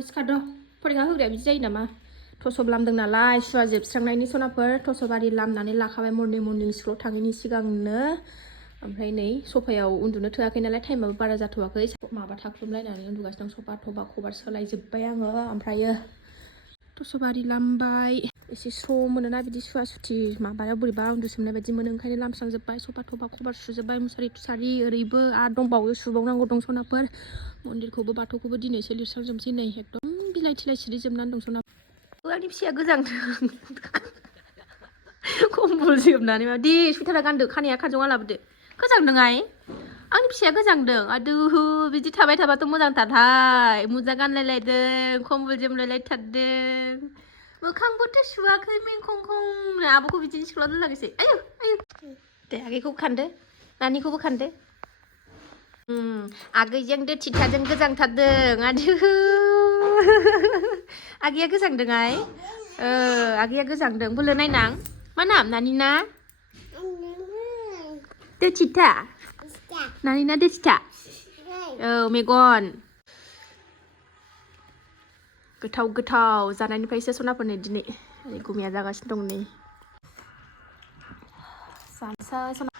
सिखाद' फरिखा होग्राया बिदि जायो नामा थसब लामदों नालाय सुवा जोबस्रांनायनि सनाफोर थसबारि लामनानै लाखाबाय मर्निं स्कुलाव थाङैनि सिगांनो ओमफ्राय नै सफायाव उन्दुनो थोआखै नालाय टाइमाबो बारा जाथ'वाखै माबा थाख्लुमलायनानै उन्दुगासिनो दं सफा थबा खबार सोलायजोब्बाय आङो ओमफ्रायो थसबारि लामबाय एसे स्र' मोनोना बिदि सुवा सुथि माबायाव बोरैबा उन्दुसोमनाय बायदि मोनो ओंखायनो लामस्रांजोब्बाय सफा थबा खबार सुजोब्बाय मुसारि थुसारि ओरैबो आरो दंबावो सुबावनांगौ दं सनाफोर मन्दिरखौबो बाथौखौबो दिनैसो लिरस्रांजोबसै नै एकदम बिलाइ थिलाइ सिरिजोबनानै दं सना आंनि फिसाया गोजांदों कम्बल जोबनानै मा दे सुइटारा गानदो खानाया खारजङा लाबोदो गोजांदों आंनि फिसाया गोजांदों आदोहो बिदि थाबाय थाबाथ' मोजांथारहाय मुजा गानलायलायदों कम्बल जोमलायलायथारदों मोखांबोथ' सुवाखै मेंखंखंनो आब'खौ बिदिनो स्कुलाव दोनलांनोसै आयौ दे आगैखौबो खानदो नानिखौबो खानदो आगैजों दोथिथाजों गोजांथारदों आदोहो आगैया गोजांदों आगैया गोजांदों बोलो नायनां मा नाम नानिना दोथिथा नानिना दोथिथा औ मेगन गोथाव गोथाव जानायनिफ्रायसो सनाफोरनि दिनै गुमिया जागासिनो दं नै जानोसै सना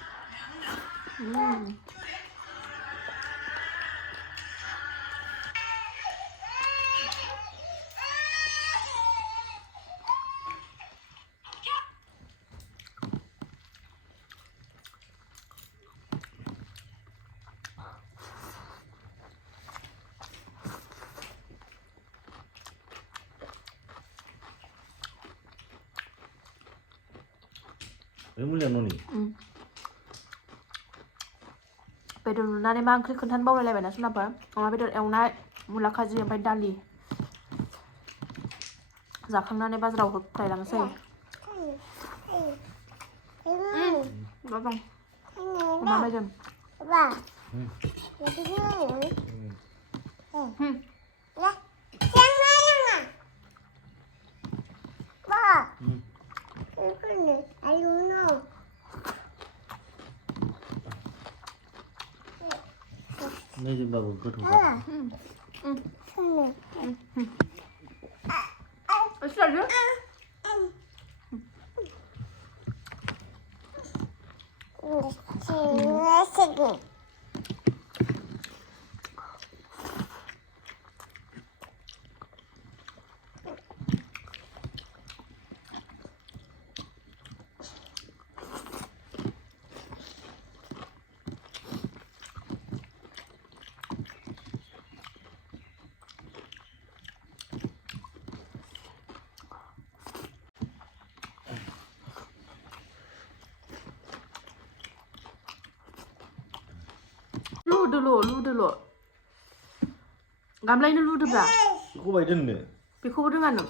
बेदर नुनानै मा ओंख्रि खोन्थानो बावलायलायबायना सनाफोर अमा बेदर एवनाय मुला खाजि ओमफ्राय दालि जाखांनानै बाजाराव होख्लायलांसै अमा मेजेम मेजेमबाबो गोथावथार लुदोल' गामलायनो लुदोब्रा बेखौ बाय दोननो बेखौबो रोङा नों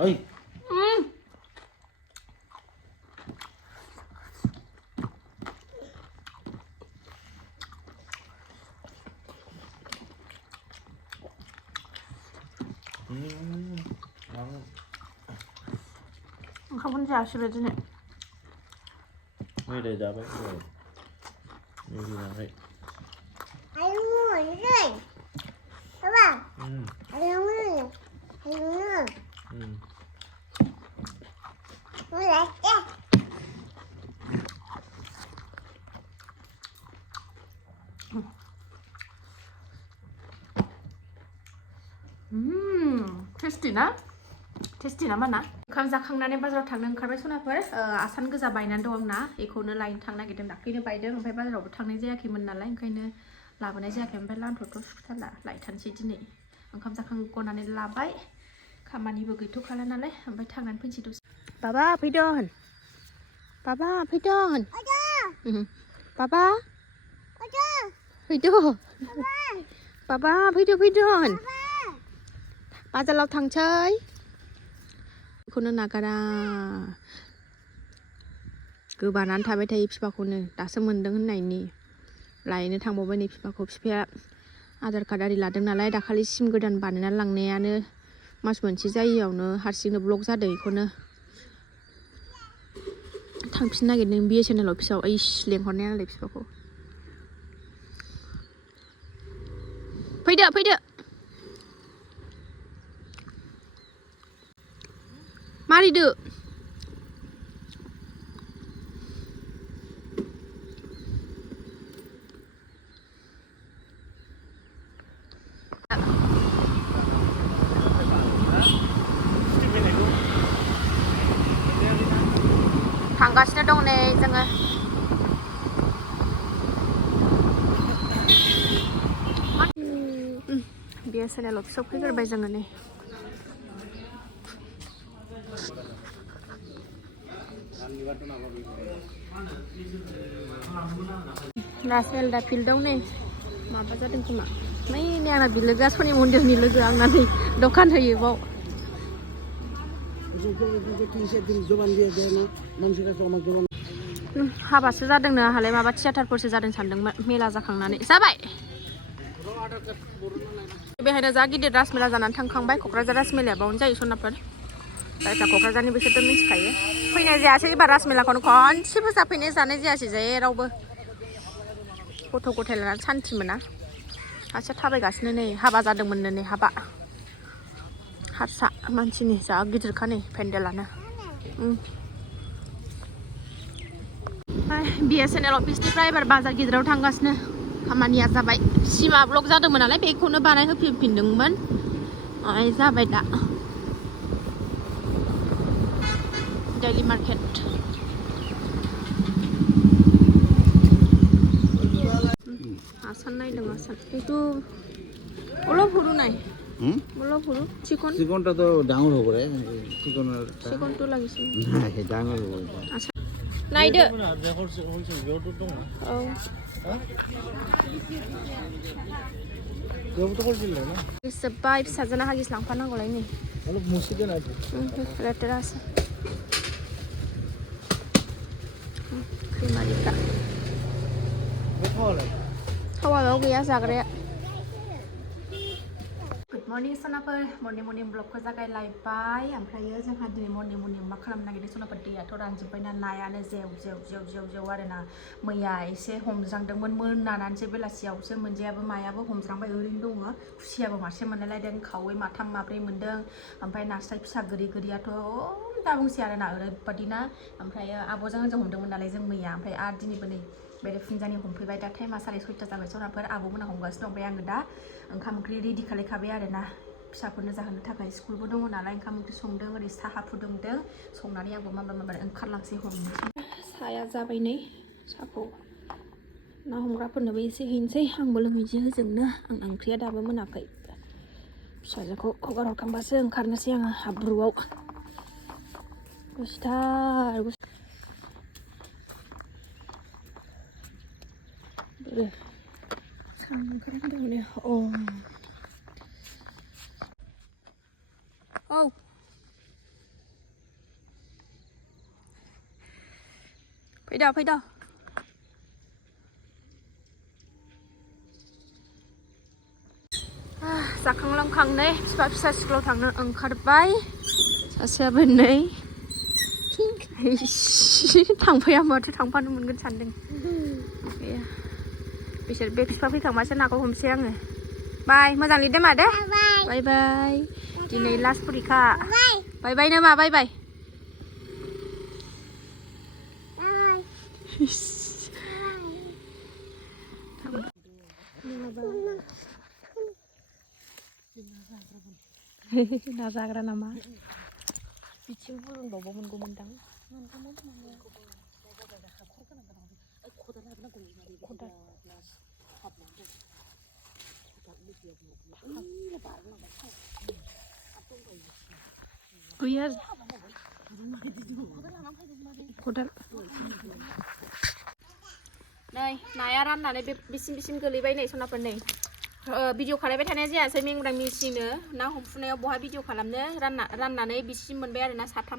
ओइ ओंखामखौनो जायासै दिनै मेथाइ जाबाय मेथाइ जाबाय टेस्टि ना माना ओंखाम जाखांनानै बाजाराव थांनो ओंखारबाय सनाफोर आसान गोजा बायनानै दं आंना बेखौनो लायनो थांनो नागिरदों दाख्लैनो बायदों ओमफ्राय बाजारावबो थांनाय जायाखैमोन नालाय ओंखायनो लाबोनाय जायाखै ओमफ्राय लान्थ'थ' सुखुथारला लायथारनोसै दिनै ओंखाम जाखांगनानै लाबाय खामानिबो गैथ'खाला नालाय ओमफ्राय थांनानै फैनोसै दसे बाबा फैदों बाबा फैदों बाबा फैदों बाबा फैदों बाजाराव थांसै बेखौनो नागारा गोबानानै थाबाय थायो बिफाखौनो दासो मोन्दों होननायनि लायनो थांबावबाय नै बिफाखौ बिफाया आधार कार्ड आरि लादों नालाय दाखालि सिम गोदान बानायना लांनायानो मास मोनसे जायैयावनो हारसिंनो ब्लक जादों बेखौनो थांफिन नागिरदों BSNL अफिसाव ओइ लेंहरनाया नालाय बिफाखौ फैदो मारिदो थांगासिनो दं नै जोङो BSNL अफिसाव फैग्रोबाय जोङो नै राजमेलदा फिल्डआव नै माबा जादों खोमा नै आंना बिलोगोआ सनि मन्दिरनि लोगो आंना नै दखान होयो बाव हाबासो जादोंनो आंहालाय माबा थियाटारफोरसो जादों सानदोंमोन मेला जाखांनानै जाबाय बेहायनो जा गिदिर राजमेला जानानै थांखांबाय क'क्राझार राजमेलाया बावनो जायो सनाफोर जायफ्रा क'क्राझारनि बिसोरथ' मिथिखायो फैनाय जायासै एबार राजमेलाखौनो खनसेबो जाफैनाय जानाय जायासै जेरावबो गथ' गथाय लानानै सान्थि मोना सासे थाबायगासिनो नै हाबा जादोंमोननो नै हाबा हारसा मानसिनि जा गिदिरखा नै पेन्डेलानो BSNL अफिसनिफ्राय एबार बाजार गिदिराव थांगासिनो खामानिया जाबाय सिमा ब्लक जादोंमोन नालाय बेखौनो बानायहोफिनदोंमोन जाबाय दा डेली मार्केट आसान नायदों आसान কিন্তু অলপ সৰু নাই অলপ সৰু চিকন চিকনটা তো ডাঙৰ হ'ব ৰে চিকনটো লাগিছিল নাই ডাঙৰ হ'ব আচ্ছা নাইদো औ जोब्बाय फिसाजोना हागिस लांफानांगौलाय नै लेटेरासो क्रिमारिफ्रा थावाबाव गैया जाग्राया गुड मर्निं सनाफोर मर्निं ब्लगखौ जागायलायबाय ओमफ्रायो जोंहा दिनै मर्निं मा खालामनो नागिरदों सनाफोर दैयाथ' रानजोब्बायना नायानो जेव आरोना मैया एसे हमज्रांदोंमोन मोनानानैसो बेलासियावसो मोनजायाबो मायाबो हमज्रांबाय ओरैनो दङ खुसियाबो मासे मोनलायलायदों खावै माथाम माब्रै मोनदों ओमफ्राय नास्राय फिसा गोरियाथ' दा बुंसै आरोना ओरैबायदि ना ओमफ्रायो आब'जों आंजों हमदोंमोन नालाय जों मैया ओमफ्राय आरो दिनैबो नै बेरे फुंजानि हमफैबाय दा टाइमा 6:30 जाबाय सनाफोर आब'मोना हमगासिनो ओमफ्राय आङो दा ओंखाम ओंख्रि रेडि खालायखाबाय आरोना फिसाफोरनो जाहोनो थाखाय स्कुलबो दङ नालाय ओंखाम ओंख्रि संदों ओरै साहा फुदुंदों संनानै आंबो माबा ओंखारलांसै हमनो साया जाबाय नै साहाखौ ना हमग्राफोरनोबो एसे हैनोसै आंबो लोंहैनोसै होजोंनो आंना ओंख्रिया दाबो मोनाखै फिसाजोखौ हगार हरखांबासो ओंखारनोसै आङो हाब्रुआव गुसुथार औ फैदा जाखां लोंखांनै फिसा स्कुलाव थांनो ओंखारबाय सासेयाबो नै थांफाया माथो थांफानो मोनगोन सानदों बिसोर बे बिफा फैखांबासो नाखौ हमसै आङो बाय मोजां लिरदो मा दे बाय दिनै लास्ट परिखा बाय नामा बाय ना जाग्रा नामा बिथिं बुंबावबा मोनगौमोनदां गैया खदाल नै नाया राननानै बिसिम गोलैबाय नै सनाफोर नै भिडिअ खालामबाय थानाया जायासै मेंग्रा मिसिनो ना हमफुनायाव बहा भिडिअ खालामनो राननानै बिसिम मोनबाय आरोना साथाम